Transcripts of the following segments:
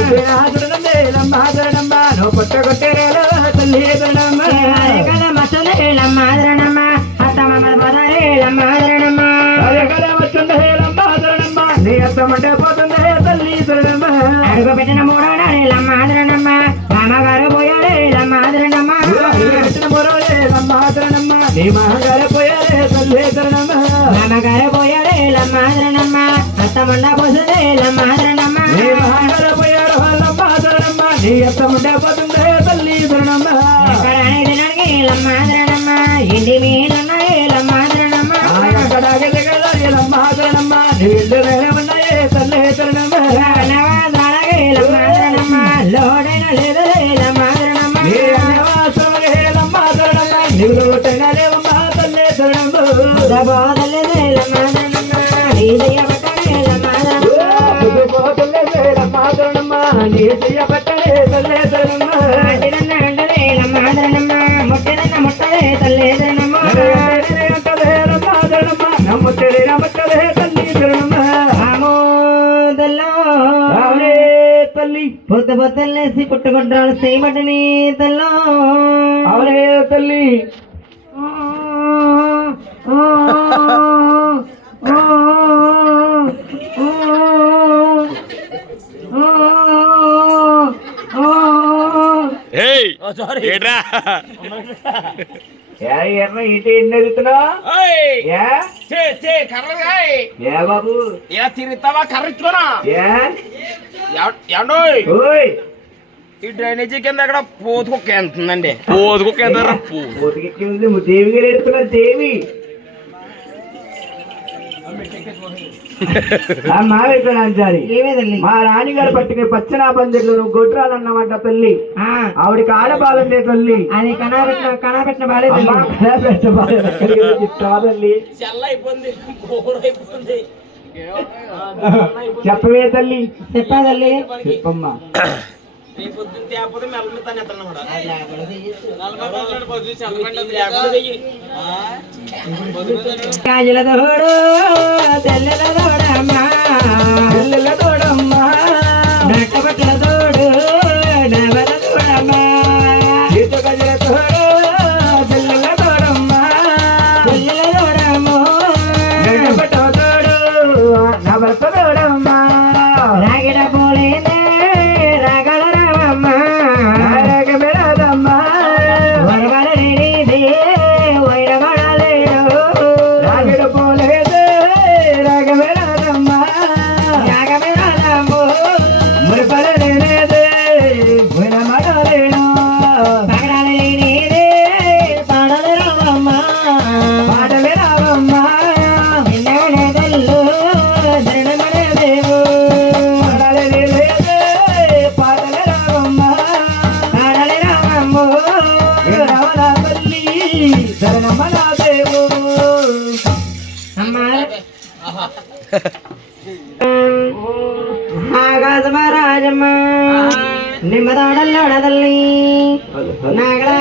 మేడమెదల కలగాలే తల్లేదనమ్మ నలగన మసలేల మాదరణమ్మ కయ్యల మరవే తల్లేదనమ్మ గుడ్డున ద్రోలేల మాదరణమ్మ గుడ్డ గుడ్డురాలవే తల్లేదనమ్మ అరగల అడుగు పెట్టిన మామగారు పోయాడేల మాదరణమ్మ మామగారు పోయాడేల మాదరణమ్మ అత్తమండ పోసదేల మాదరణమ్మ ఎక్కడానికి తినడానికి ఏల మాదరణమ్మ ఇంటి మీద ఏల మాదరణమ్మ నవాదాలకి ఏల మాదరణమ్మ లోడైన లేదు ఏల మాదరణమ్మ దబోదలేదు మాదరణమ్మ అంటిదన్న అంటదే ఏల మాదరణమ్మ ముట్టదన్న ముట్టదే తల్లేదనమ్మ ఆమోదల్లో తల్లి పొద్దు పొద్దులేసి పుట్టుకుంటాడు సేమటని తల్లో అవరే తల్లి ఆ ఏట్రా ఏ ఎర్ర ఇటు ఎన్ని ఎదుగుతున్నావు ఏయ్ ఏ? ఏ బాబు? ఇలా తిరుగుతావా? కర్ర ఇచ్చుకోనా? ఏ? ఏండోయ్ ఓయ్! ఈ డ్రైనేజీ కింద అక్కడ పోతు కుక్క ఎంతుందండి? పోతు కుక్క ఎంత ఒతికి ఉంది దేవి గారు ఎడుతున్నారు దేవి! మా రాణిగారు పట్టుకుని పచ్చనా పందిర్లు నువ్వు గొడ్రాలన్నమాట తల్లి. ఆ, ఆవిడకి ఆడపాలంటే తల్లి. అది కనాపెట్టిన కనాపెట్టిన బాలే తల్లి. చెప్పవే తల్లి. చెప్పా తల్లి. చెప్పమ్మా. రేపు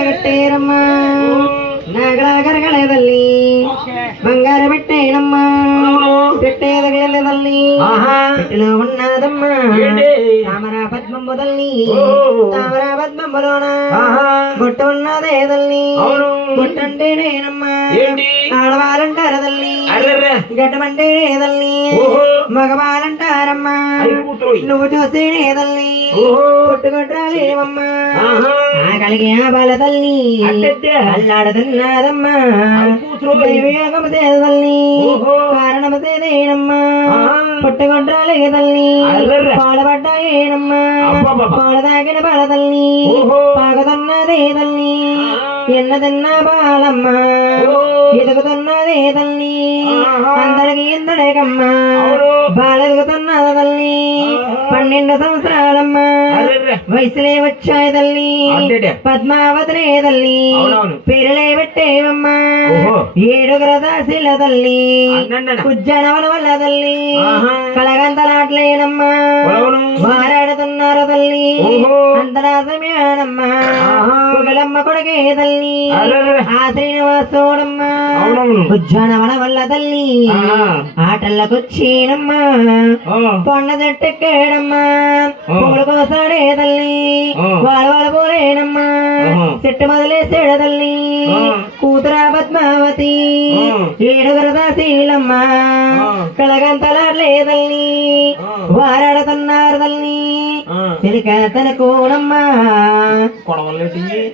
కట్టేరమ్మ నాగలా కరగలేదల్లి బంగారు పెట్టేనమ్మ పెట్టేదగలేదల్లి పెట్టిలో ఉన్నదమ్మా తామరా పద్మంబు తల్లి తామరా పద్మంబులోన బొట్టు ఉన్నదేదల్లి బొట్టంటే నేనమ్మా. ఆడవాలంటారు తల్లి? గడ్డమంటే నేదల్లి మగవాలంటారమ్మా. నువ్వు చూస్తే నేదల్లి పుట్టుకొట్రాలేమమ్మా కలిగి బాల తల్లి. అల్లాడుతున్నదమ్మా దైవయోగము తల్లి. కారణము తేదేనమ్మా పుట్టుకొట్రాలే తల్లి. పాడబడ్డాయేనమ్మా పాడ తాగిన బాల తల్లి. పాగుతున్నదే తల్లి. ఎన్నదన్న బాలమ్మ ఎదుగుతున్నదే తల్లి అందరికి ఎందడేకమ్మ బాల ఎదుగుతున్నది తల్లి పన్నెండు సంవత్సరాలమ్మ వయసులే వచ్చాయి తల్లి. పద్మావతినే తల్లి. పేరులే పెట్టేవమ్మ. ఏడుగుర దాసిల తల్లి. కుజ్జనవల వల్ల తల్లి. కలగంతలాట్లేనమ్మా అవునవును. మారాడుతున్నారు తల్లి. అంతరాసమేనమ్మా ఆహా. కుగలమ్మ కొడుకే తల్లి అరెరె. ఆ శ్రీనివాసోడమ్మ. ఉజ్జానవన వల్ల తల్లి. ఆటల్లకొచ్చినమ్మా. కొండ చెట్టెక్కాడమ్మా. పూల కోసాడే తల్లి. వాళ్ళ వాళ్ళ పోలేనమ్మా. చెట్టు మొదలేసాడు తల్లి. కూతురా పద్మావతి ఆ. ఏడుగురు దాసీలమ్మ ఆ. కలగంతలాడలే తల్లి. వారాడుతున్నారు తల్లి తన కోడమ్మా కొడవలేటి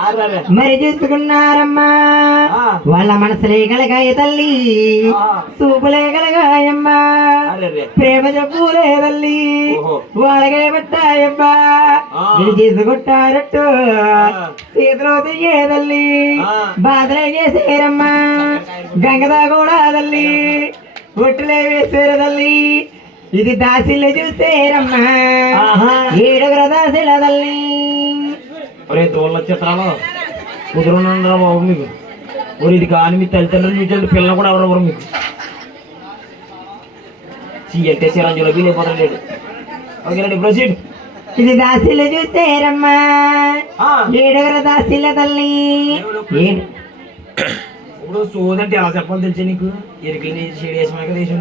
అర్రర్ర. మరి చేసుకున్నారమ్మా. వాళ్ళ మనసులే కలగాయ తల్లి ఆ. చూపులే కలగాయమ్మా. ప్రేమ చెప్పులే తల్లి. వాళ్ళకే పట్టాయమ్మా చేసుకుంటారట్టు. చేతిలో తీయే తల్లి. బాధలే చేసేరమ్మా గంగదా కూడా తల్లి ఒట్టులే వేసేరు తల్లి ఇది దాసిలు చూసేరమ్మా. ఏడుగురు దాసిల తల్లి. ఒరే తోళ్ళ చిత్రాలు. కుదురునండరా బాబు మీకు. ఒరే ఇది కాని మీ తల్లిదండ్రులు చూసే పిల్లలు కూడా ఎవరు ఎవరు మీకు. అంటే చిరంజీవిలో వీలైపోతాడు లేడు ఓకే రెడీ ప్రొసీడ్. ఇది దాసిలు చూసేరమ్మా ఏడుగురు దాసిల తల్లి. ఏడు. ఇప్పుడు సోదంటే ఎలా చెప్పాలి తెలిసే నీకు? ఎరికలు షేడ్ వేసినాక దేశం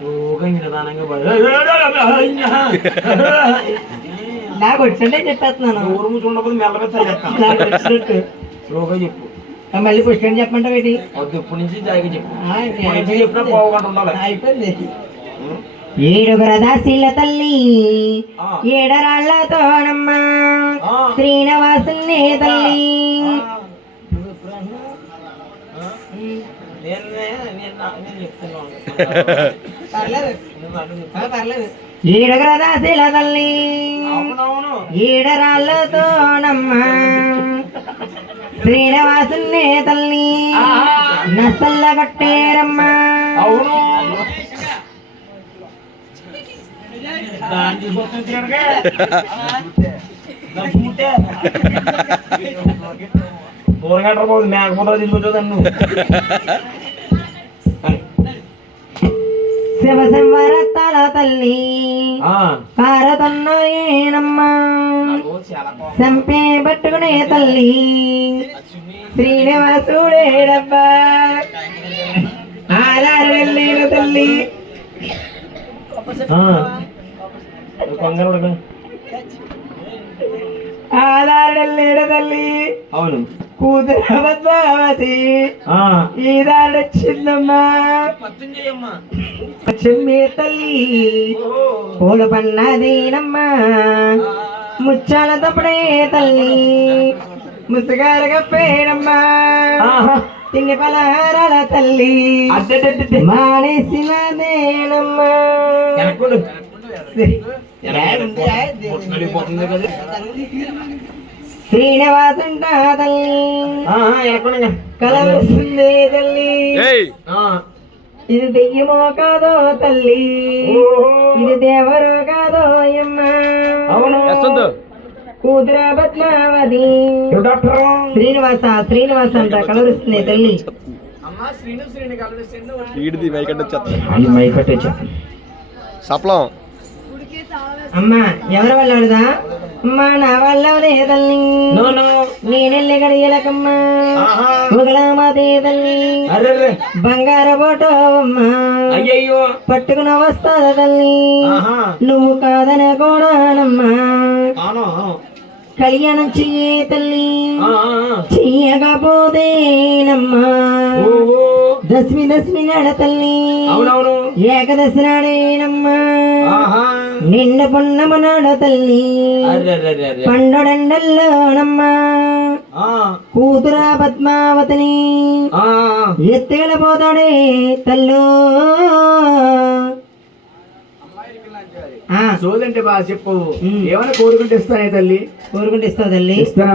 సోగా నిదానంగా నాకు వచ్చిండే చెప్పేస్తున్నాను. ఊరు మూసుకున్నప్పుడు మెల్లగా నాకు వచ్చినట్టు స్లోగా చెప్పు. ఆ, మళ్ళీ పుష్కరణ చెప్పంటావు ఏంటి వద్దు ఇప్పటి నుంచి జాయిగా చెప్పు. ఆ, ఇప్పటి నుంచి చెప్పినా పోకుండా ఉండాలి. అయిపోయింది. ఏడుగురు దాసిల తల్లి. ఏడరాళ్ళతోనమ్మా. శ్రీనివాసుని తల్లి. దాసిల తల్లి. అవునవును. ఏడరాళ్ళతోనమ్మా శ్రీనివాసుని తల్లి. నసల్ల కట్టేరమ్మా. తీసుకొచ్చి పోదు మేకపోతే తీసుకొచ్చావు దాన్ని శివ సంవరతాల తల్లి. ఆ. కారతన్న ఏనమ్మా సంపే పట్టుకునే తల్లి. శ్రీనివాసుడేడబ్బా. ఆధార వెళ్ళేను తల్లి. ఆధార వెళ్ళేడు తల్లి. అవును. కూతురు పద్మావతి ఆ. ఈ దాడొచ్చిందమ్మా చెమ్మే తల్లి పూల పన్నదీనమ్మా ముచ్చాల తప్పుడే తల్లి ముసుగారు కప్పేనమ్మా ఆహా. తిండి పలహారాల తల్లి అడ్డడ్డడ్డడ్డ. మానేసినదేనమ్మా వెనక్కుడు. శ్రీనివాసంట తల్లి. కలవస్తుంది తల్లి. ఏయ్. ఆ. ఇది దెయ్యమో కాదో తల్లి. ఇది దేవరో కాదో అమ్మా అవును. కూతుర పద్మావతి శ్రీనివాస శ్రీనివాస అంట కలవరిస్తుంది తల్లి. వీడిది సప్లం. అమ్మా ఎవరి వాళ్ళదా అమ్మా నా వాళ్ళవదే తల్లి నో నో నేనెళ్ళి గడియలకమ్మా. ఒకలామాతే తల్లి అర్రే బంగారు బోటో అమ్మా అయ్యయ్యో పట్టుకున్న వస్తాద తల్లి నువ్వు కాదన కూడానమ్మా కళ్యాణం చెయ్యే తల్లి. చెయ్యకపోతేనమ్మా దశమి దశమి నాడ తల్లి ఏకదశి నాడేనమ్మా నిండు పున్నమ నాడ తల్లి. పండుడండల్లోనమ్మా. ఆ, కూతురా పద్మావతిని. ఎత్తుకెళ్ళిపోతాడే తల్లు. ఆ, సోదంటే బాగా చెప్పు. ఏమైనా కోరుకుంటే ఇస్తానే తల్లి. కోరుకుంటే ఇస్తావు తల్లి. ఇస్తాను.